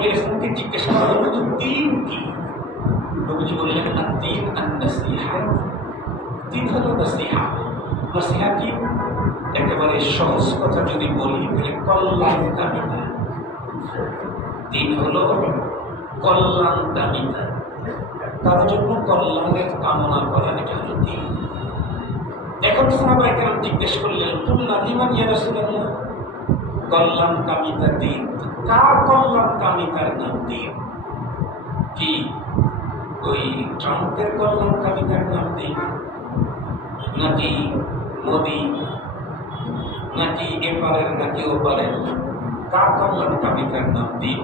নবী ইসলামকে জিজ্ঞেস করা হলো তো দিন কি? নবীজি বললেন আর দিন আর নসিহা। দিন হলো নসিহা। নসিহা কি? একেবারে সহজ কথা যদি বলি, তাহলে কল্যাণ কামিতা দিন হলো কল্যাণ কামিতা কারোর জন্য কল্যাণের কামনা করা, এটা হলো দিন এখন সাহাবাই কেন জিজ্ঞেস করলেন তুমি নাদিমান ইয়া রাসূলুল্লাহ কল্যাণ কামিতা দিন কার কল্যাণ কামিতার নাম দিন? কি? ওই ট্রাম্পের কল্যাণ কামিতার নাম দিন? নাকি মোদি? নাকি এপারের, নাকি ওপারের? কার কল্যাণ কামিতার নাম দিন?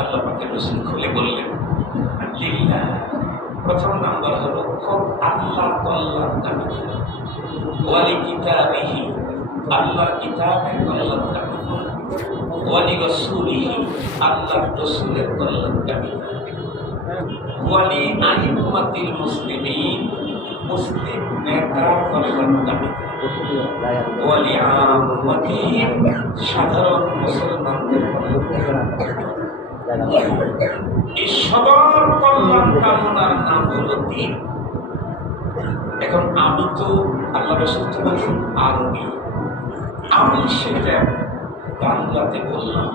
আল্লাহ পাকের রসুল খুলে বললেন লিল্লাহ প্রথম নাম্বার হলো, খুব আল্লাহ কল্যাণ কামিতা। ওয়ালি কিতাবিহি আল্লাহর কিতাবের কল্যাণ রসুলের কল্যাণ মুসলিমিন, মুসলিম নেতার কল্যাণ সাধারণ মুসলমানদের এই সবার কল্যাণ কামনার নাম হলো এখন আমি তো আল্লাহ রসুল আরবি। আমি সেটা বাংলাতে বললাম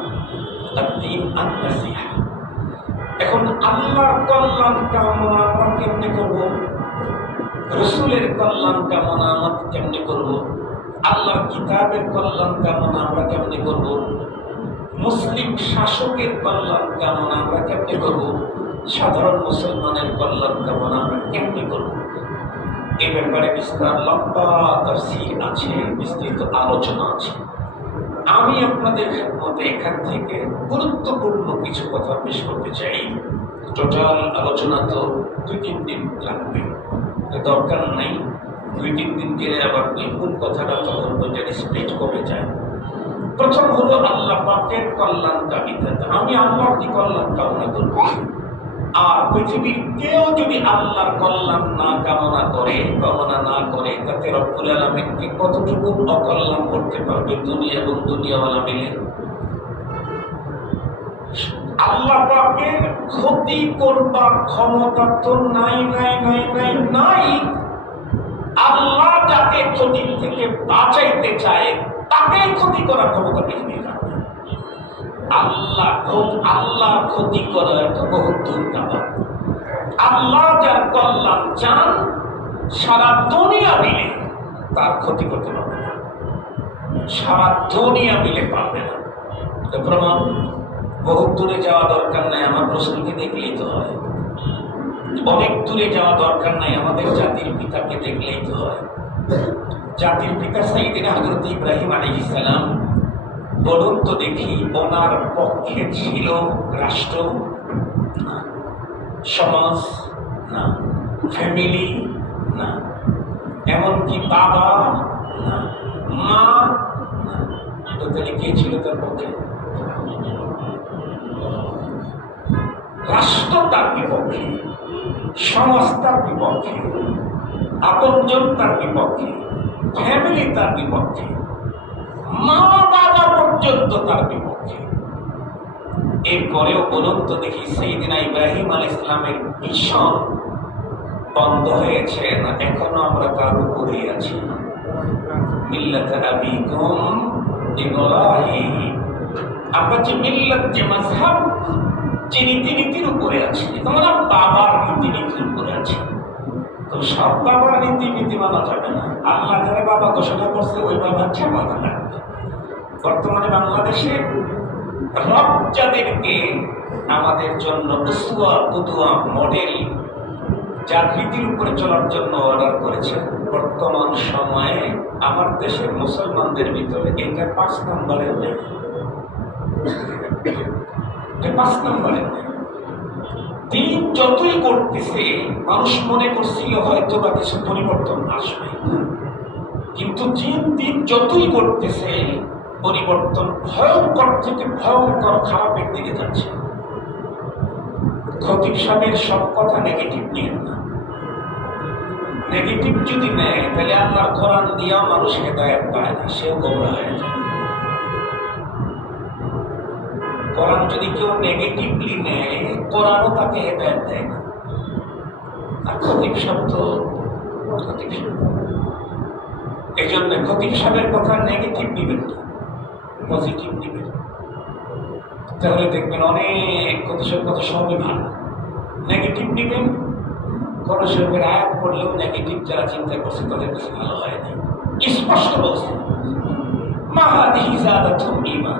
এখন আল্লাহর কল্যাণ কামনা আমরা কেমনে করব? রসুলের কল্যাণ কামনা আমরা কেমনে করব? আল্লাহর কিতাবের কল্যাণ কামনা আমরা কেমনে করব? মুসলিম শাসকের কল্যাণ কামনা আমরা কেমনে করব? সাধারণ মুসলমানের কল্যাণ কামনা আমরা কেমনে করব? এ ব্যাপারে বিস্তার লম্বা তফসির আছে, বিস্তৃত আলোচনা আছে। আমি আপনাদের মধ্যে এখান থেকে গুরুত্বপূর্ণ কিছু কথা পেশ করতে চাই। টোটাল আলোচনা তো দুই তিন দিন লাগবে। দরকার নেই, দুই তিন দিন গেলে আবার ওই মূল কথাটা তখন ওইটা স্প্লিট কমে যায়। প্রথম হলো আল্লাহ পাকের কল্যাণ কামিতা আমি আল্লাহর কি কল্যাণ কামনা করব আর পৃথিবীর কেউ যদি আল্লাহর কল্যাণ না কামনা করে, কামনা না করে, তাতে রব্বুল আলমিনকে কতটুকু অকল্যাণ করতে পারবে দুনিয়া এবং দুনিয়াওয়ালা মিলে? আল্লাহ পাকের ক্ষতি করবার ক্ষমতা তো নাই নাই নাই নাই নাই। আল্লাহ যাকে ক্ষতির থেকে বাঁচাইতে চায়, তাকেই ক্ষতি করার ক্ষমতা পৃথিবীর আল্লাহ আল্লাহ ক্ষতি করা তো বহু দূর কাবা আল্লাহ যার কল্যাণ চান, সারা দুনিয়া মিলে তার ক্ষতি করতে পারবে না। সারা দুনিয়া মিলে পারবে না। প্রমাণ বহু দূরে যাওয়া দরকার নাই, আমার প্রশ্নকে দেখলেই তো হয়। অনেক দূরে যাওয়া দরকার নাই, আমাদের জাতির পিতাকে দেখলেই তো হয়। জাতির পিতা সাইদিন হজরত ইব্রাহিম আলী ইসলাম বলুন তো দেখি ওনার পক্ষে ছিল রাষ্ট্র, না, সমাজ, না, ফ্যামিলি, না, এমনকি বাবা, না, মা, না, তো তাহলে কে ছিল তার পক্ষে? রাষ্ট্র তার বিপক্ষে, সমাজ তার বিপক্ষে, আপনজন তার বিপক্ষে, ফ্যামিলি তার বিপক্ষে। মা বাবা পর্যন্ত তার বিপক্ষে। এরপরেও বলুন তো দেখি সেইদিন ইব্রাহিম আল ইসলামের মিশন বন্ধ হয়েছে না এখনও আমরা তার উপরেই আছি? মিল্লাত আবিকুম ইব্রাহিম। আমরা যে মিল্লাত, যে মাযহাব, যে রীতিনীতির উপরে আছে তোমরা বাবার রীতিনীতির উপরে আছে। তো সব বাবার রীতিনীতি মানা যাবে না। আল্লাহ যারা বাবা ঘোষণা করছে, ওই বাবার মানা লাগবে বর্তমানে বাংলাদেশে রব যাদেরকে আমাদের জন্য উসুয়া কুদুয়া মডেল যার রীতির উপরে চলার জন্য অর্ডার করেছে। বর্তমান সময়ে আমার দেশের মুসলমানদের ভিতরে এটা পাঁচ নম্বরের পাঁচ নম্বরের দিন যতই করতেছে, মানুষ মনে করছিল হয়তো বা কিছু পরিবর্তন আসবে। কিন্তু দিন দিন যতই করতেছে, পরিবর্তন ভয়ঙ্কর থেকে ভয়ঙ্কর খারাপের দিকে যাচ্ছে। খতিব সাহেবের সব কথা নেগেটিভ নিয়ে না। নেগেটিভ যদি নেয়, তাহলে আল্লাহর কোরআন দিয়েও মানুষ হেদায়ত পায় না, সেও গোমরা হয়ে যায়। কোরআন যদি কেউ নেগেটিভলি নেয় কোরআনও তাকে হেদায়ত দেয় না। আর খতিব শব্দ খতিব শব্দ। এই জন্য খতিব সাহেবের কথা নেগেটিভ নিবেন না পজিটিভ নিবেন তাহলে দেখবেন অনেক কত কথা সবই ভালো। নেগেটিভ নিবেন, কোন শরীফের আয়াত পড়লেও নেগেটিভ যারা চিন্তা করছে তাদের কাছে ভালো হয় না। স্পষ্ট বলছে মাহাদিহি জাদাতুম ঈমান।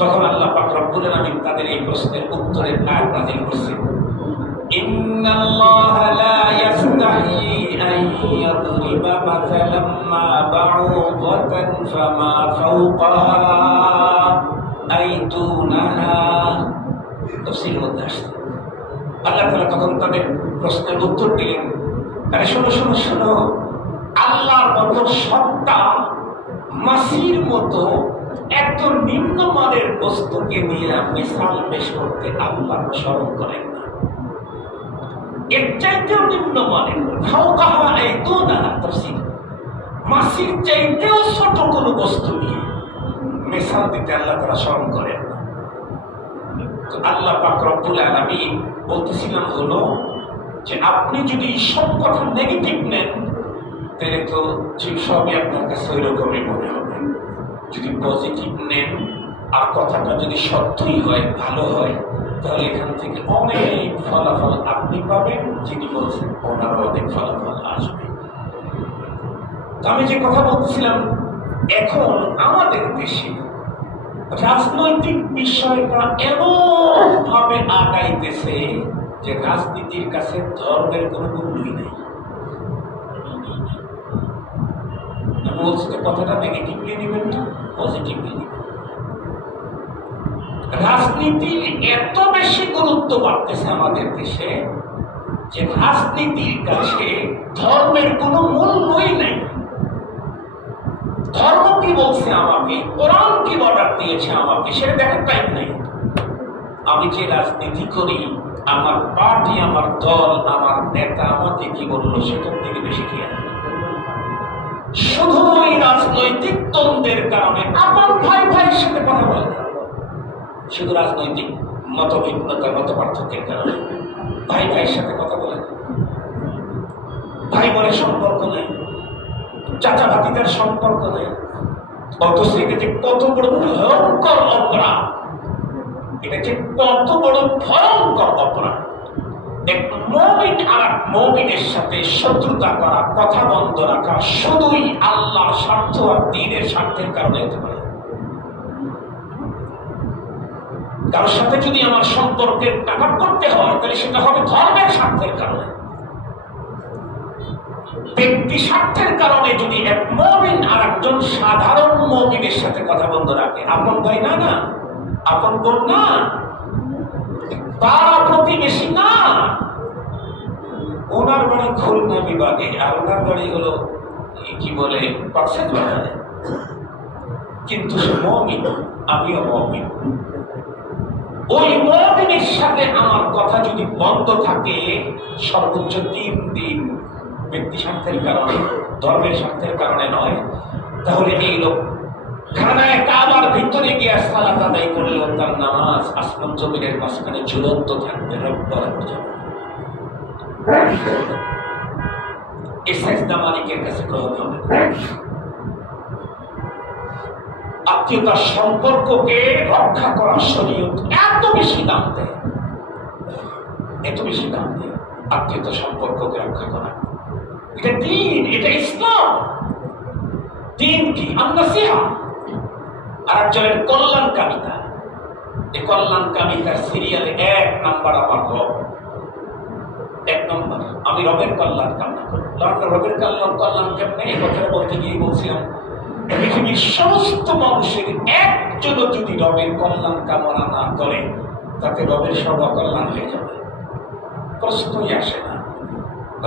তখন আল্লাহ পাক রব্বুল আলামিন তাদের এই প্রশ্নের উত্তরে আয়াত নাযিল করছেন। ইন্নাল্লাহা লা ইয়াস্তাহি আন ইয়াদরিবা মাসালাম মা বা'উদাতান ফামা ফাওকাহা আইতুনাহা। তফসিল মধ্যে আসছে। আল্লাহ তাআলা তখন তাদের প্রশ্নের উত্তর দিলেন। আরে শোনো শোনো শোনো। আল্লাহর মতো সত্তা মাসির মতো এত নিম্নমানের বস্তুকে নিয়ে মিসাল পেশ করতে আল্লাহ স্মরণ করেন না। এর চাইতেও নিম্নমানের মাসির চাইতেও ছোট কোনো বস্তু নিয়ে মিসাল দিতে আল্লাহ তারা স্মরণ করেন না। আল্লাহ পাক রব্বুল আলামিন বলতেছিলাম হলো যে, আপনি যদি সব কথা নেগেটিভ নেন, তাহলে তো সবই আপনার কাছে ওই রকমই মনে হবে। যদি পজিটিভ নেন, আর কথাটা যদি সত্যই হয়, ভালো হয়, তাহলে এখান থেকে অনেক ফলাফল আপনি পাবেন, যিনি বলছেন ওনারও অনেক ফলাফল আসবে। আমি যে কথা বলছিলাম, এখন আমাদের দেশে রাজনৈতিক বিষয়টা এমন ভাবে আগাইতেছে যে রাজনীতির কাছে ধর্মের কোনো মূল্যই নেই। বলছি কথাটা নেগেটিভলি নেবেন না? পজিটিভলি নেবেন রাজনীতির এত বেশি গুরুত্ব বাড়তেছে আমাদের দেশে যে রাজনীতির কাছে ধর্মের কোনো মূল্যই নেই। ধর্ম কি বলছে আমাকে? কোরআন কি অর্ডার দিয়েছে আমাকে? সেটা দেখার টাইম নেই। আমি যে রাজনীতি করি, আমার পার্টি, আমার দল, আমার নেতা আমাকে কি বলল, সেটার থেকে বেশি কি আছে শুধু ওই রাজনৈতিক দ্বন্দ্বের কারণে আপন ভাই ভাইয়ের সাথে কথা বলে শুধু রাজনৈতিক মতভিন্নতা, মত পার্থক্যের কারণে ভাই ভাইয়ের সাথে কথা বলে ভাই বোনের সম্পর্ক নেই, চাচা ভাতিদের সম্পর্ক নেই এটা যে কত বড় ভয়ঙ্কর অপরাধ, এটা যে কত বড় ভয়ঙ্কর অপরাধ। মমিন আর মমিনের সাথে শত্রুতা করা, কথা বন্ধ রাখা শুধুই আল্লাহর স্বার্থ আর দিনের স্বার্থের কারণে হতে পারে। কারোর সাথে যদি আমার সম্পর্কের টাকা করতে হয়, তাহলে সেটা হবে ধর্মের স্বার্থের কারণে। ব্যক্তি স্বার্থের কারণে যদি এক মমিন আর একজন সাধারণ মমিনের সাথে কথা বন্ধ রাখে, আপন ভাই না না, আপন বোন না পাড়া প্রতিবেশী না। ওনার বাড়ি খুলনা বিভাগে, আর ওনার বাড়ি হলো কি বলে কক্সেস কিন্তু সে আমিও মমিন। ওই মমিনের সাথে আমার কথা যদি বন্ধ থাকে, সর্বোচ্চ তিন দিন ব্যক্তি স্বার্থের কারণে, ধর্মের স্বার্থের কারণে নয়, তাহলে এই লোক আত্মীয়তার সম্পর্ককে রক্ষা করার শরীয়ত এত বেশি দাম দেয়। এত বেশি দাম দেয়। আত্মীয়তা সম্পর্ককে রক্ষা করা এটা দিন, এটা ইসলাম। দিন কি? আমরা আর একজনের কল্যাণকামিতা। এই কল্যাণকামিতার সিরিয়ালে এক নাম্বার আমার রব। এক নম্বর, আমি রবের কল্যাণ কামনা করি। রবের কল্যাণ কল্যাণ কেমনে? এই কথাটা বলতে গিয়ে বলছিলাম, পৃথিবীর সমস্ত মানুষের একজনও যদি রবের কল্যাণ কামনা না করে, তাতে রবের সব অকল্যাণ হয়ে যাবে। প্রশ্নই আসে না।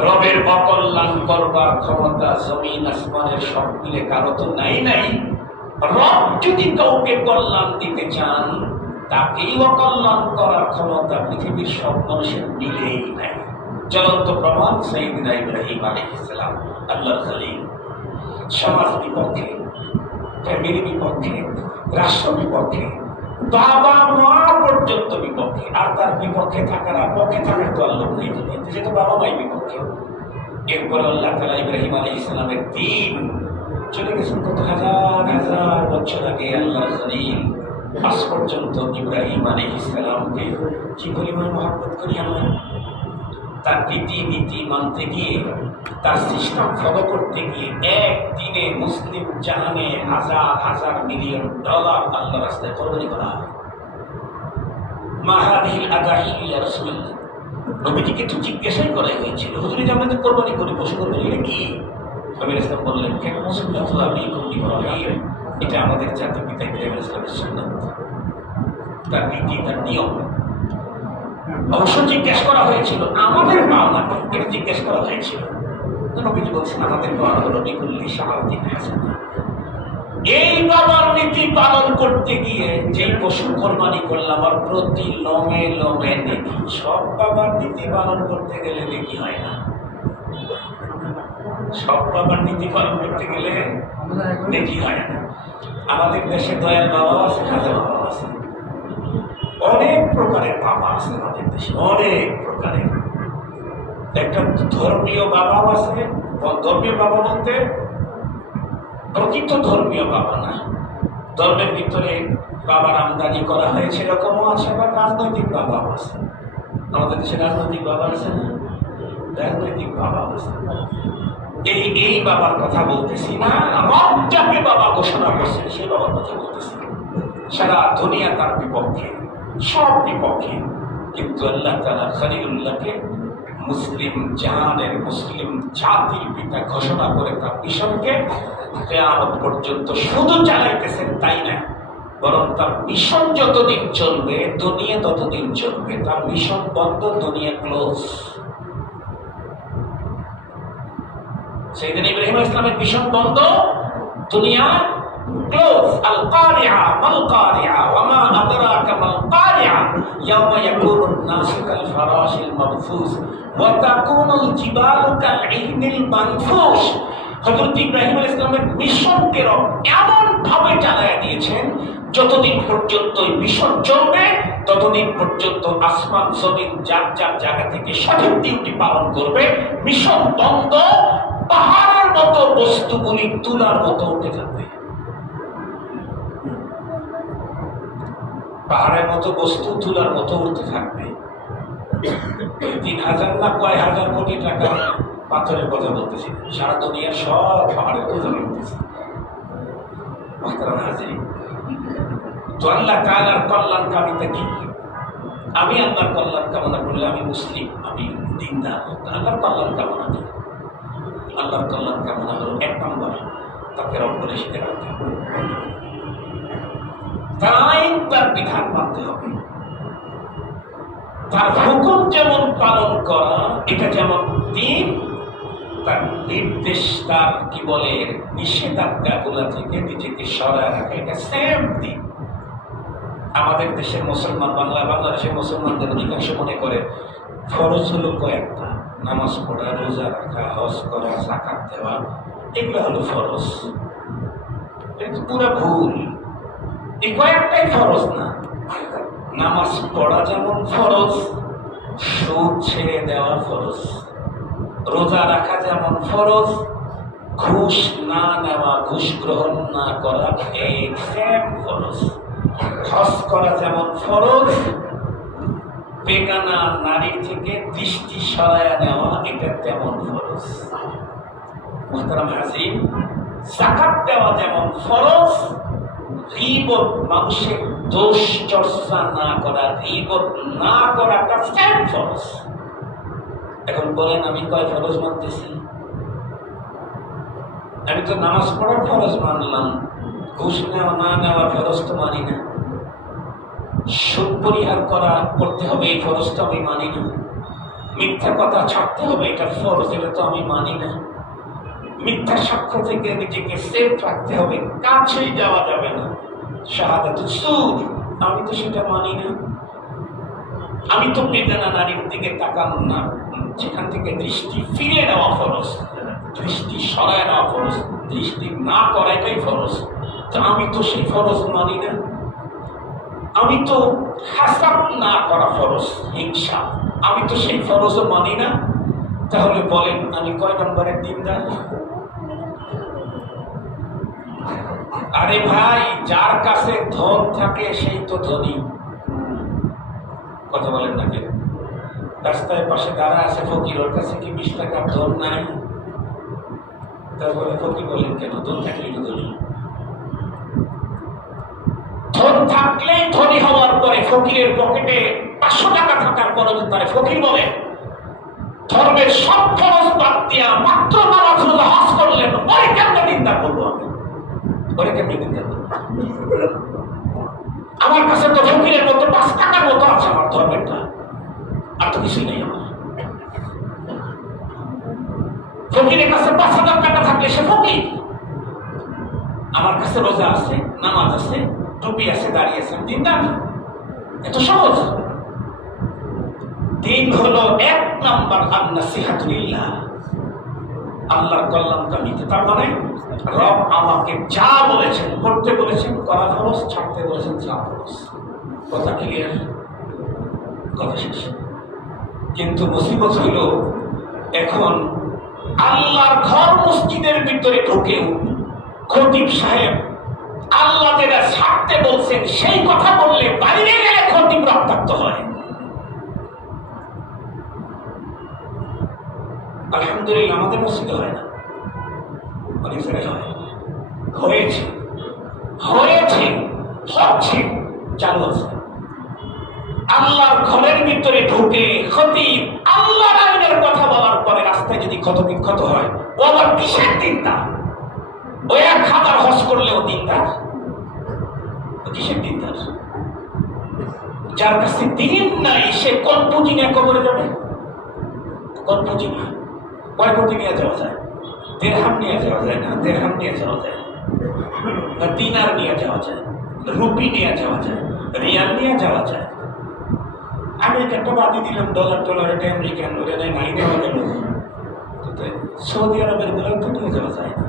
রবের অকল্যাণ করবার ক্ষমতা জমিন আসমানের সব মিলে কারও তো নাই নাই। রব যদি কাউকে কল্যাণ দিতে চান, তাকেই অকল্যাণ করার ক্ষমতা পৃথিবীর সব মানুষের মিলেই নাই। চলন্ত প্রমাণ সাইদিনা ইব্রাহিম আলাইহিসসালাম আল্লাহ খালিল। সমাজ বিপক্ষে, ফ্যামিলি বিপক্ষে, রাষ্ট্র বিপক্ষে, বাবা মা পর্যন্ত বিপক্ষে, আর তার বিপক্ষে থাকার পক্ষে থাকার তো আল্লাহ নেই সে তো বাবা মাই বিপক্ষে। এরপরে আল্লাহ তালা ইব্রাহিম আলী ইসলামের চলে গেছেন কত হাজার হাজার বছর আগে আল্লাহ খলিল আজ পর্যন্ত ইব্রাহিম আলী ইসলামকে কি পরিমাণ মহাব্বত করি আমরা? তার রীতি নীতি মানতে গিয়ে, তার সিস্টেম ফলো করতে গিয়ে একদিনে মুসলিম জাহানে হাজার হাজার মিলিয়ন ডলার আল্লাহ রাস্তায় কোরবানি করা হয়। মাহাদিল আদাহি ইয়া রাসূলুল্লাহ। নবীজিকে তো জিজ্ঞাসাই করা হয়েছিল, হুজুর আমরা যে কোরবানি করি পশু কোরবানি এটা কি? নবীর ইসলাম বললেন এটা আমাদের জাতির পিতা ইব্রাহিম ইসলামের সুন্নাত। তার নীতি, তার নিয়ম। অবশ্য জিজ্ঞেস করা হয়েছিল, আমাদের পাওনা এটা জিজ্ঞেস করা হয়েছিল? নবীজি বলছেন, আমাদের পাওনা হলো বিকুল্লি হাসানা। এই বাবার নীতি পালন করতে গিয়ে যে পশু কোরবানি করলাম, আর প্রতি লমে লমে দেখি সব বাবার নীতি পালন করতে গেলে দেখি হয় না। সব বাবার নীতি পালন করতে গেলে দেখি হয় না। আমাদের দেশে দয়াল বাবা আছে, খাজা বাবা আছে। অনেক প্রকারের বাবা আছে আমাদের দেশে, অনেক প্রকারের। একটা ধর্মীয় বাবাও আছে ধর্মীয় বাবা বলতে প্রকৃত ধর্মীয় বাবা না। ধর্মের ভিতরে বাবার আমদানি করা হয়েছে এরকমও আছে, আবার রাজনৈতিক বাবাও আছে। আমাদের দেশে রাজনৈতিক বাবা আছে না? রাজনৈতিক বাবা আছে। এই এই বাবার কথা বলতেছি না রব যাকে বাবা ঘোষণা করছেন সেই বাবার কথা বলতেছি। সারা দুনিয়া তার বিপক্ষে, সব বিপক্ষে। কিন্তু আল্লাহ তালা খালিউল্লাহকে মুসলিম জাহানের, মুসলিম জাতির পিতা ঘোষণা করে তার মিশনকে কেয়ামত পর্যন্ত শুধু চালাইতেছেন, তাই না? বরং তার মিশন যতদিন চলবে, দুনিয়া ততদিন চলবে, তার মিশন বন্ধ, দুনিয়া ক্লোজ সেদিন ইব্রাহিম ইসলামের ভীষণ বন্ধ দুনিয়া ক্লোজ আল কারিয়া মাল কারিয়া ওয়ামা আদরাকা মাল কারিয়া ইয়াওমা ইয়াকুনুন নাসু কাল ফারাশিল মাবথুস ওয়া তাকুনুল জিবালু কাল ইহনিল মানফুস। হযরত ইব্রাহিম আলাইহিস সালামের মিশনকে রব এমন ভাবে চালায়া দিয়েছেন, যতদিন পর্যন্ত এই মিশন চলবে, ততদিন পর্যন্ত আসমান, জমিন, যার যার জায়গা থেকে সঠিক ডিউটি পালন করবে। মিশন বন্ধ পাহাড়ের মতো, বস্তুগুলি তুলার মতো উঠে যাবে। পাহাড়ের মতো, বস্তু তুলার মতো উঠতে থাকবে। তিন হাজার না কয় হাজার কোটি টাকা পাথরের কথা বলতেছি। সারা দুনিয়ার সব পাহাড়ের কথা বলতেছি। কল্যাণ কি? আমি আল্লাহর কল্যাণ কামনা করলে আমি মুসলিম, আমি দিনদার। আল্লাহর কল্যাণ কামনা করি আল্লাহর কল্যাণ কামনা হলো এক নম্বর, তাকে শিখে রাখতে হবে। তাই তার বিধান মানতে হবে। তার হুকুম যেমন পালন করা, এটা যেমন দিন, তার নির্দেশ তার, কি বলে নিষেধাজ্ঞাগুলা থেকে নিজেকে সরায় রাখা, এটা সেম দিন। আমাদের দেশের মুসলমান, বাংলা, বাংলাদেশের মুসলমানদের অধিকাংশ মনে করে ফরজ হলো কয়েকটা। নামাজ পড়া, রোজা রাখা, হজ করা সাকাত দেওয়া, এগুলো হলো ফরজ এটা পুরো ভুল। এই কয়েকটাই ফরজ না। নামাজ পড়া যেমন ফরজ সুদ ছেড়ে দেওয়া ফরজ রোজা রাখা যেমন ফরজ ঘুষ না নেওয়া, ঘুষ গ্রহণ না করা ফরজ হজ করা যেমন ফরজ বেগানা নারী থেকে দৃষ্টি সরায়া নেওয়া, এটা তেমন ফরজ। মোহতারাম হাজিম জাকাত দেওয়া যেমন ফরজ রিবত মানুষের দোষ চর্চা না করা রিবত না করাটা সেম ফরজ। এখন বলেন, আমি কয় ফরজ মানতেছি? আমি তো নামাজ পড়ার ফরজ মানলাম, ঘুষ নেওয়া, না নেওয়া ফরজ তো মানি না। সুদ পরিহার করা করতে হবে, এই ফরজটা আমি মানি না। মিথ্যা কথা ছাড়তে হবে, এটা ফরজ, এটা তো আমি মানি না। মিথ্যা সাক্ষ্য থেকে নিজেকে সেফ রাখতে হবে, কাছেই যাওয়া যাবে না। শাহাদাত সুদ, আমি তো সেটা মানি না। আমি তো বেদানা নারীর দিকে তাকানো না, যেখান থেকে দৃষ্টি ফিরে নেওয়া ফরজ। দৃষ্টি সরায় নেওয়া ফরজ, দৃষ্টি না করাটাই ফরজ। তো আমি তো সেই ফরজ মানি না। আমি তো হাসাব না করা ফরজ, হিংসা। আমি তো সেই ফরজও মানি না। তাহলে বলেন, আমি কয় নম্বরের দিনদার? আরে ভাই, যার কাছে ধন থাকে, সেই তো ধনী। কথা বলেন না রাস্তায় পাশে দাঁড়া আছে ফকির, ওর কাছে কি বিশ টাকার ধন নাই? তারপরে ফকির বলেন, কেন? ধন থাকলে ধন থাকলেই ধনী হওয়ার পরে ফকিরের পকেটে পাঁচশো টাকা থাকার পরে যদি তারে ফকির বলে, ধর্মের সব খরচ বাদ দিয়া মাত্র নামাজ রোজা হজ করলেন ওরে কেমনে নিন্দা করব আমি ওরে কেমনে নিন্দা করব? আমার কাছে তো ফকিরের মতো পাঁচ টাকার মতো আছে আমার ধর্মেরটা আর তো কিছুই নেই আমার। ফকিরের কাছে পাঁচ হাজার টাকা থাকলে সে ফকির। আমার কাছে রোজা আছে, নামাজ আছে, টুপি আছে দাঁড়িয়ে আছে দিন দান এত সহজ? দিন হলো এক নাম্বার আন্না সিহাতুল্লাহ আল্লাহর কল্যাণকামীতে তার মানে রব আমাকে যা বলেছেন, করতে বলেছেন, করা ফরজ, ছাড়তে বলেছেন, যা ফরজ। কথা ক্লিয়ার কথা শেষ। কিন্তু মুসিবত হইল এখন আল্লাহর ঘর মসজিদের ভিতরে ঢুকেও খতিব সাহেব আল্লাহ যেটা ছাড়তে বলছেন, সেই কথা বললে বাইরে গেলে খতিব রক্তাক্ত হয়। আলহামদুলিল্লাহ, আমাদের মসজিদে হয় না। অনেক হয়। হয়েছে। হয়েছে। হচ্ছে। চালু আছে। আল্লাহর ঘরের ভিতরে ঢুকে ক্ষতি, আল্লাহর আইনের কথা বলার পরে রাস্তায় যদি ক্ষত বিক্ষত হয়, ও আবার কিসের দিনদার? ও এক হাজার হস করলেও ও কিসের দিনদার যার কাছে দিন নাই, সে নিয়ে কবরে যাবে। কোন পুঁজি না। কয় নিয়ে যাওয়া যায়? দেড়হাম নিয়ে যাওয়া যায় না, দেড়হাম নিয়ে যাওয়া যায়। না, দিনার নিয়ে যাওয়া যায়, রুপি নিয়ে যাওয়া যায়, রিয়াল নিয়ে যাওয়া যায়। আমি একটা বাদি দিলাম ডলার টলার এটা আমেরিকান, ওটা নাই নাই দেওয়া গেল। সৌদি আরবেরগুলো তো নিয়ে যাওয়া যায় না।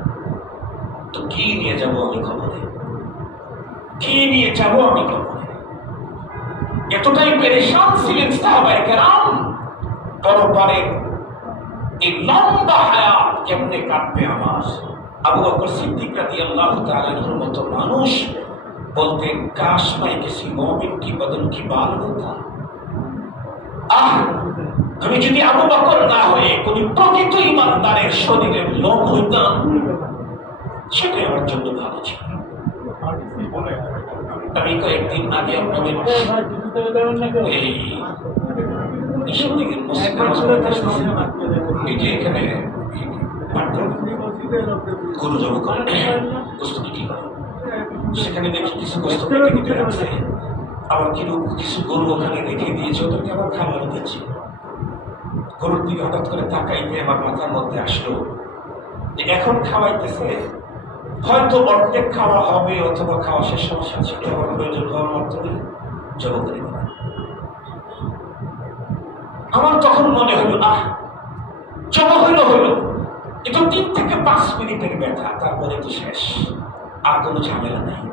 তো কি নিয়ে যাব আমি খবরে? নিয়ে আমি। এতটাই পেরেশান ছিলেন সাহাবাই কেরাম এই লম্বা হায়াত কেমনে কাটবে আমার আবু বকর সিদ্দিক রাদিয়াল্লাহু তাআলার মতো মানুষ বলতেন, কাশ মাই কিসি মুমিন কি বদন কি বাল হতা? আহ, আমি যদি আবু বকর না হয়ে কোন প্রকৃত ইমানদারের শরীরের লোক হইতাম, সেটাই আমার জন্য ভালো ছিল। আমি কয়েকদিন আগে আপনাদের এই এখানে সেখানে দেখি কিছু রাখছে। আবার কিছু কিছু গরু ওখানে রেখে দিয়েছে ওদেরকে আবার খাবার দিচ্ছি গরুর দিকে হঠাৎ করে তাকাইতে আমার মাথার মধ্যে আসলো যে এখন খাওয়াইতেছে হয়তো অর্ধেক খাওয়া হবে অথবা খাওয়া শেষ সমস্যা ছিল আমার প্রয়োজন হওয়ার মাধ্যমে জব করে আমার তখন মনে হলো, আহ জমা হইল হইল। এটা তিন থেকে পাঁচ মিনিটের ব্যথা, তারপরে তো শেষ। আর কোনো ঝামেলা নাই।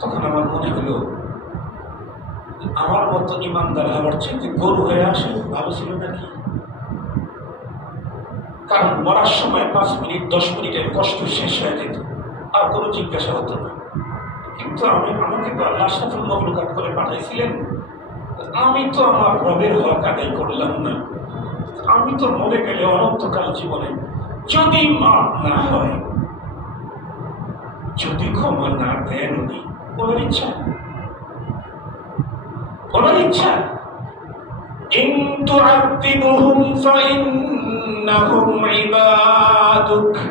তখন আমার মনে হলো, আমার মতো ইমানদার হওয়ার চাইতে গরু হয়ে আসে ভালো ছিল নাকি? কারণ মরার সময় পাঁচ মিনিট, দশ মিনিটের কষ্ট শেষ হয়ে যেত। আর কোনো জিজ্ঞাসা হতো না কিন্তু আমি আমাকে তো আল্লাহ সাফল মহলুকাত করে পাঠাইছিলেন আমি তো আমার রবের হক আদায় করলাম না আমি তো মরে গেলে অনন্তকাল জীবনে যদি মাপ না হয় যদি ক্ষমা না দেন উনি ওনার ইচ্ছা ওনার ইচ্ছা إن تعذبهم فإنهم عبادك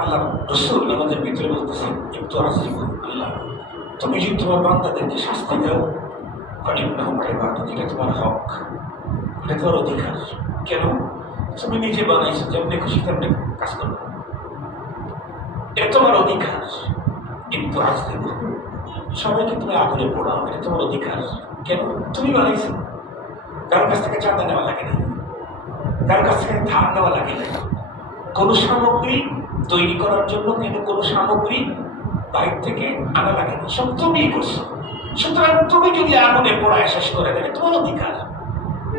আল্লাহ রসুল আমাদের ভিতরে বলতেছেন একটু আসিব আল্লাহ, তুমি যদি বান্দাদেরকে শাস্তি দাও কালিম না আমার বান্দাদ এটা তোমার হক, এটা তোমার অধিকার। কেন? তুমি নিজে বানাইছো, যেমনি খুশি তেমনি কাজ করবে এটা তোমার অধিকার। কিন্তু আজ সবাইকে তুমি আগুনে পড়াও, এটা তোমার অধিকার। কেন? তুমি বানাইছো। কারোর কাছ থেকে চাঁদা নেওয়া লাগে না কারোর কাছ থেকে ধার নেওয়া লাগে না কোনো সামগ্রী তৈরি করার জন্য কিন্তু কোনো সামগ্রী বাইরে থেকে আনা লাগে না সব তুমি করছো সুতরাং তুমি যদি আগুনে পড়ায় শেষ করে দেবে তোমার অধিকার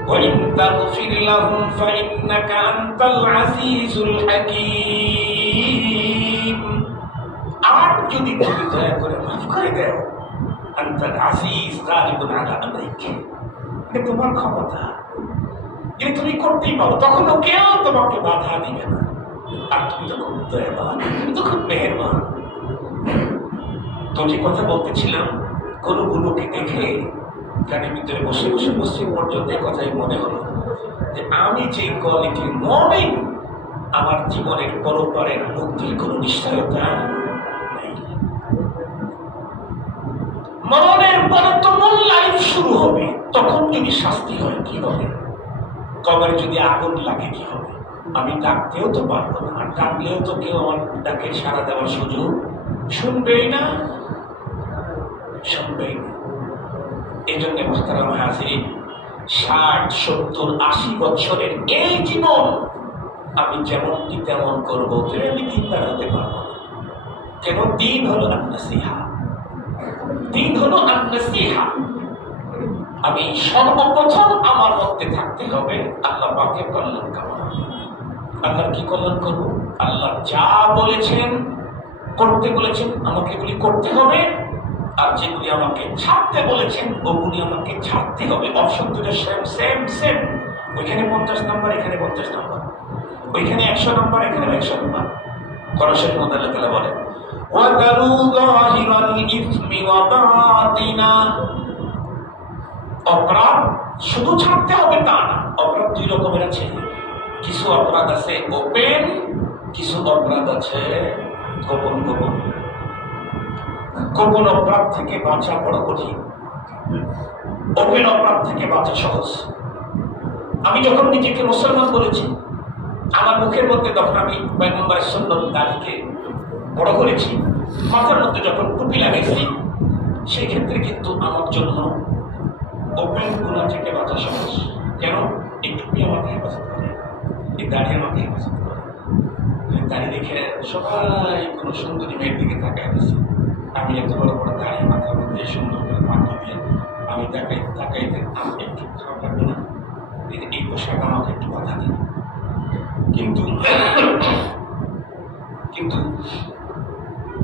وإن تغفر لهم فإنك أنت العزيز الحكيم আর যদি তুমি দয়া করে মাফ করে দেও আন্তাল আজিজ গালিবুন আলা আমরিক এটা তোমার ক্ষমতা এটা তুমি করতেই পারো তখনও কেউ তোমাকে বাধা দিবে না আর তুমি তো খুব দয়াবান তুমি তো খুব মেহেরবান। তো যে কথা বলতেছিলাম দেখে ভিতরে বসে বসে পর্যন্ত কথাই মনে হলো যে আমি যে কোয়ালিটির মমিন আমার জীবনের পরপারের মুক্তির কোনো নিশ্চয়তা নেই। মরণের পরে তো লাইফ শুরু হবে, তখন যদি শাস্তি হয়, কি হবে? কবরে যদি আগুন লাগে, কি হবে? আমি ডাকতেও তো পারব না, আর ডাকলেও তো কেউ আমার ডাকে সাড়া দেওয়ার সুযোগ শুনবেই না শুনবেই না। এই জন্য মোহতারাম হাজির ষাট, সত্তর, আশি বছরের এই জীবন আমি যেমনটি তেমন করব তেমনি দিন দাঁড়াতে পারব না। কেন? দিন হলো আন্নাসিহা দিন হলো আন্নাসিহা আমি সর্বপ্রথম আমার মধ্যে থাকতে হবে আল্লাহ পাকে কল্যাণ কামনা। আল্লাহ কি কল্যাণ করব? আল্লাহ যা বলেছেন, করতে বলেছেন, আমাকে এগুলি করতে হবে। আর যেগুলি আমাকে ছাড়তে বলেছেন, ওগুলি আমাকে ছাড়তে হবে। অপশন দুটা সেম সেম সেম ওইখানে পঞ্চাশ নাম্বার, এখানে পঞ্চাশ নাম্বার। ওইখানে একশো নাম্বার, এখানে একশো নাম্বার। খরচের মধ্যে আল্লাহ তালা বলেন অপরাধ শুধু ছাড়তে হবে তা না, অপরাধ দুই রকমের আছে। কিছু অপরাধ আছে ওপেন কিছু অপরাধ আছে গোপন গোপন। গোপন অপরাধ থেকে বাঁচা বড় কঠিন। ওপেন অপরাধ থেকে বাঁচা সহজ। আমি যখন নিজেকে মুসলমান করেছি আমার মুখের মধ্যে তখন আমি পয়গম্বরের সুন্দর দাড়িকে বড় করেছি। মাথার মধ্যে যখন টুপি লাগাইছি, সেক্ষেত্রে কিন্তু আমার জন্য ওপেন গুণা থেকে বাঁচা সহজ। কেন? এই টুপি আমাকে হেফাজত এই দাড়ি আমাকে হেফাজত করে। দাড়ি দেখে সবাই কোনো সুন্দরী মেয়ের দিকে তাকায় গেছে আমি এত বড় বড় দাড়ি মাথার মধ্যে সুন্দর করে পাখি দিয়ে আমি তাকাই তাকাইতে আমাকে একটু খারাপ লাগবে না। এই পোশাক আমাকে একটু বাধা দিন। কিন্তু কিন্তু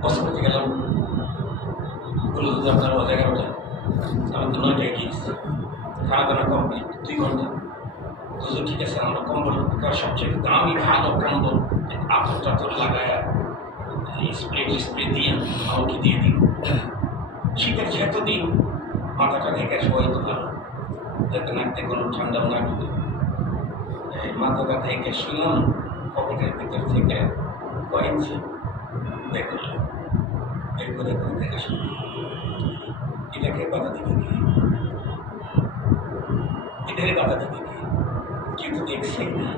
বসতে গেলাম। বলল যে আপনার এগারোটা আমি তো নয়টায় গিয়েছি। খাওয়া দাওয়া কমপ্লিট। দুই ঘণ্টা। তো ঠিক আছে, আমরা কম্বল সবচেয়ে দামি ভালো কম্বল আতর টাতর লাগায়। স্প্রে স্প্রে দিয়ে আমাকে দিয়ে দিন শীতের যেহেতু দিন, মাথাটা ঢেকে সবাই তো ভালো। যাতে নাকতে কোনো ঠান্ডা না ঢুকে। মাথাটা ঢেকে শুলাম, পকেটের ভিতর থেকে কয়েছি বের করলাম। বের করে করে শুরু এটাকে বাধা দিবে কি এটাকে বাধা কি কিন্তু দেখছি না।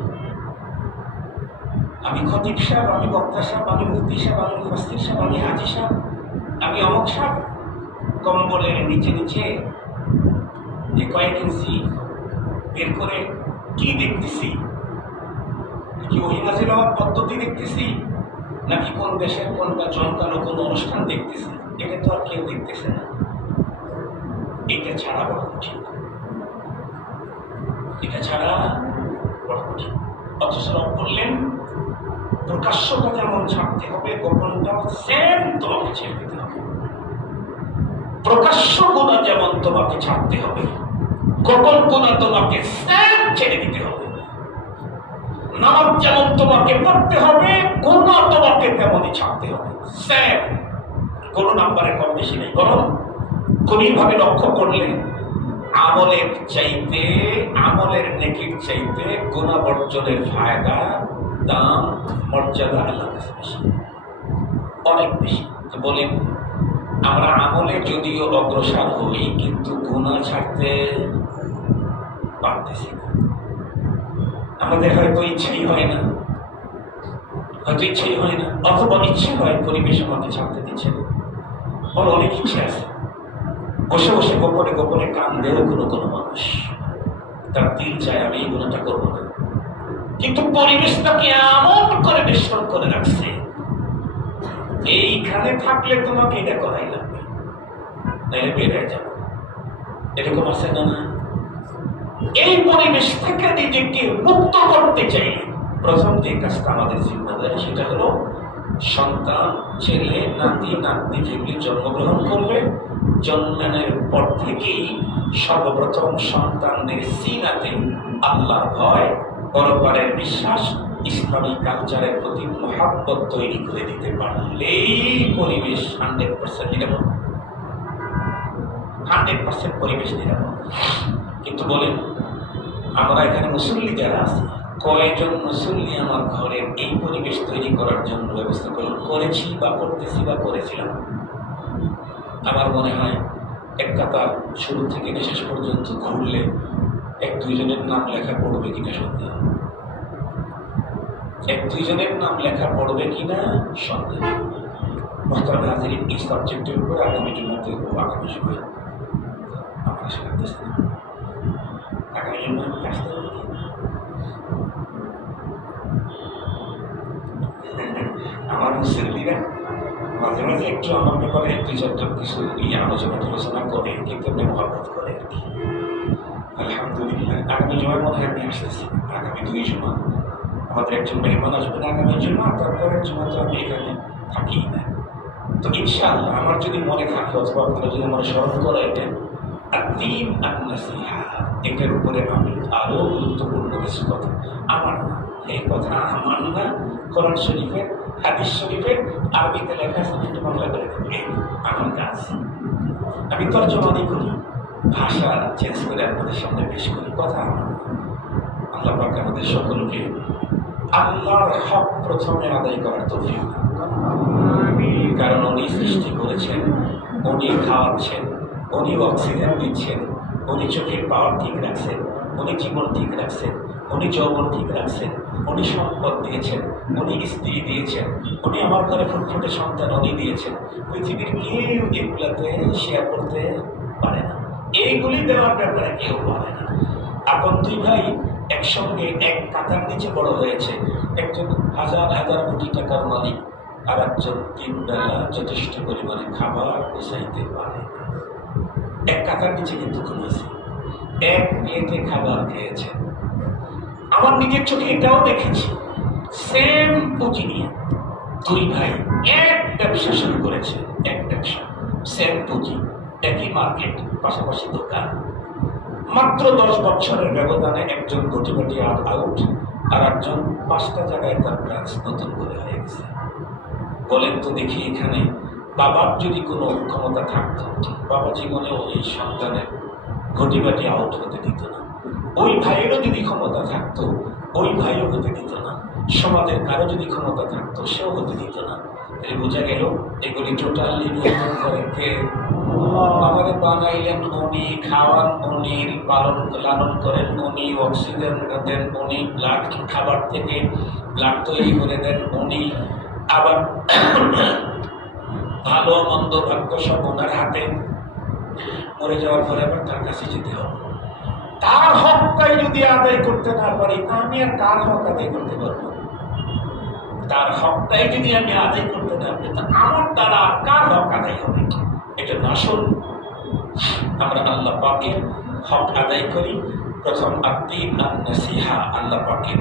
আমি খতিব সাহেব, আমি বক্তা সাহেব, আমি মুফতি সাহেব, আমি মুফাস্তির সাহেব, আমি হাজি সাহেব, আমি অমক সাহেব। কম্বলের নিচে নিচে যে কয়েক ইঞ্চি বের করে কি দেখতেছি? কি ওহিনাজিল পদ্ধতি দেখতেছি? নাকি কোন দেশের কোনটা জমকালো কোনো অনুষ্ঠান দেখতেছি? এটা তো আর কেউ দেখতেছে না। এটা ছাড়া বড় কঠিন এটা ছাড়া বড় অথচ বললেন প্রকাশ্যটা যেমন ছাড়তে হবে গোপনটা সেম তোমাকে ছেড়ে দিতে হবে। প্রকাশ্য গুণা যেমন তোমাকে ছাড়তে হবে, গোপন গুণা তোমাকে স্যাম ছেড়ে দিতে হবে। নামাজ যেমন তোমাকে পড়তে হবে, গুণা তোমাকে তেমনই ছাড়তে হবে। স্যাম কোনো নাম্বারে কম বেশি নেই। বরং গভীরভাবে লক্ষ্য করলে আমলের চাইতে, আমলের নেকির চাইতে গুণা বর্জনের ফায়দা, দাম, মর্যাদা আল্লাহ কাছে বেশি। অনেক বেশি। বলেন, আমরা আমলে যদিও অগ্রসর হই, কিন্তু গুণা ছাড়তে পারতেছি না। আমাদের হয়তো ইচ্ছেই হয় না। হয়তো ইচ্ছেই হয় না। অথবা ইচ্ছে হয় পরিবেশ আমাকে ছাড়তে দিচ্ছে না। অনেক ইচ্ছে আছে। বসে বসে গোপনে গোপনে কান কোনো কোনো মানুষ। তার দিল চায়, আমি এই গুণাটা করব না। কিন্তু পরিবেশটাকে এমন করে বেষ্টন করে রাখছে? এইখানে থাকলে তোমাকে এটা করাই লাগবে। নাহলে বেড়ে যাবে। এরকম আছে না না? এই পরিবেশ থেকে নিজেকে মুক্ত করতে চাইলে প্রথম যে কাজটা আমাদের জিম্মাদারি, সেটা হলো সন্তান, ছেলে, নাতি, নাতনি যেগুলি জন্মগ্রহণ করবে, জন্মানোর পর থেকেই সর্বপ্রথম সন্তানদের সিনাতে আল্লাহর ভয় পরপারের বিশ্বাস, ইসলামী কালচারের প্রতি মহাব্বত তৈরি করে দিতে পারলেই পরিবেশ হান্ড্রেড পার্সেন্ট নিরাপদ। হান্ড্রেড পার্সেন্ট পরিবেশ নিরাপদ। কিন্তু বলেন, আমরা এখানে মুসল্লি যারা আছি কয়জন মুসল্লি আমার ঘরের এই পরিবেশ তৈরি করার জন্য ব্যবস্থা করে করেছি বা করতেছি বা করেছিলাম। আমার মনে হয় এক কাতার শুরু থেকে শেষ পর্যন্ত ঘুরলে এক দুইজনের নাম লেখা পড়বে কিনা সন্দেহ। এক দুইজনের নাম লেখা পড়বে কিনা সন্দেহ। মোহতারাম হাজির এই সাবজেক্টের উপর আগামী জুমাতে আগামী সময় করতেছি না আগামী জুমায় আমি আসতে হবে কি? আমার মুসলিরা মাঝে মাঝে একটু আমার ব্যাপারে দুই চারটা কিছু ইয়ে আলোচনা টালোচনা করে, কিন্তু এমনি মহাব্বত করে আর কি। আলহামদুলিল্লাহ। আগামী জমায় মনে হয় আমি আসতেছি আগামী দুই জমা আমাদের একজন মেহমান আসবেন আগামী জমা তারপরের জমা তো আমি এখানে থাকি না। তো ইনশাআল্লাহ আমার যদি মনে থাকে, অথবা আপনারা যদি মনে স্মরণ করাইতেন আর তিন আন্নাসিহা। এটার উপরে আমি আরও গুরুত্বপূর্ণ কিছু কথা। আমার না, এই কথা আমার না, কোরআন শরীফের হাদিস শরীফের আরবিতে লেখা আছে, কিন্তু বাংলা করে আমার কাজ। আমি তর্জমানি করি ভাষা চেঞ্জ করে আপনাদের সামনে পেশ করি, কথা আল্লাহ পাক আমাদের সকলকে আল্লাহর হক প্রথমে আদায় করার তৌফিক কারণ উনি সৃষ্টি করেছেন, উনি খাওয়াচ্ছেন, উনি অক্সিজেন দিচ্ছেন উনি চোখের পাওয়ার ঠিক রাখছেন উনি জীবন ঠিক রাখছেন উনি যৌবন ঠিক রাখছেন উনি সম্পদ দিয়েছেন, উনি স্ত্রী দিয়েছেন, উনি আমার ঘরে ফুটফুটে সন্তান উনি দিয়েছেন। পৃথিবীর কেউ এগুলাতে শেয়ার করতে পারে না। এইগুলি দেওয়ার ব্যাপারে কেউ পারে না। এখন দুই ভাই একসঙ্গে এক কাতার নিচে বড় হয়েছে, একজন হাজার হাজার কোটি টাকার মালিক আর একজন তিন বেলা যথেষ্ট পরিমাণে খাবার পোষাইতে পারে না। এক কাতার নিচে কিন্তু ঘুমেছে এক প্লেটে খাবার খেয়েছে। আমার নিজের চোখে এটাও দেখেছি। সেম পুঁজি নিয়ে দুই ভাই এক ব্যবসা শুরু করেছে, এক ব্যবসা। সেম পুঁজি, একই মার্কেট পাশাপাশি দোকান। মাত্র দশ বছরের ব্যবধানে একজন কোটি কোটি আউট আউট আর একজন পাঁচটা জায়গায় তার ব্রাঞ্চ নতুন করে হয়ে গেছে। বলেন তো দেখি এখানে বাবার যদি কোনো ক্ষমতা থাকতো বাবা জীবনেও এই সন্তানের ঘটিবাটি আউট হতে দিত না। ওই ভাইয়েরও যদি ক্ষমতা থাকতো, ওই ভাইও হতে দিত না। সমাজের কারও যদি ক্ষমতা থাকতো, সেও হতে দিত না। তাহলে বোঝা গেল, এগুলি টোটালি করে আমাদের বানাইলেন উনি, খাওয়ান উনি, পালন লালন করেন উনি অক্সিজেন দেন উনি ব্লাড খাবার থেকে ব্লাড তৈরি করে দেন উনি। আবার ভালো, মন্দ ভাগ্য সব ওনার হাতে মরে যাওয়ার পরে আবার তার কাছে যেতে হবে। তার হকটাই যদি আদায় করতে না পারি, তা আমি আর কার হক আদায় করতে পারব? তার হকটাই যদি আমি আদায় করতে না পারি, তা আমার দ্বারা কার হক আদায় হবে এটা আসল আমরা আল্লাহ পাকের হক আদায় করি। প্রথম আত্মীয় নাসিহা আল্লাহ পাকের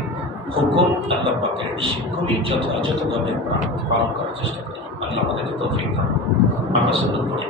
হুকুম, আল্লাহ পাকের নিষেধগুলি যথাযথভাবে পালন করার চেষ্টা করি। আল্লাহ আমাদেরকে তৌফিক দান। আমরা সুন্দর পড়ে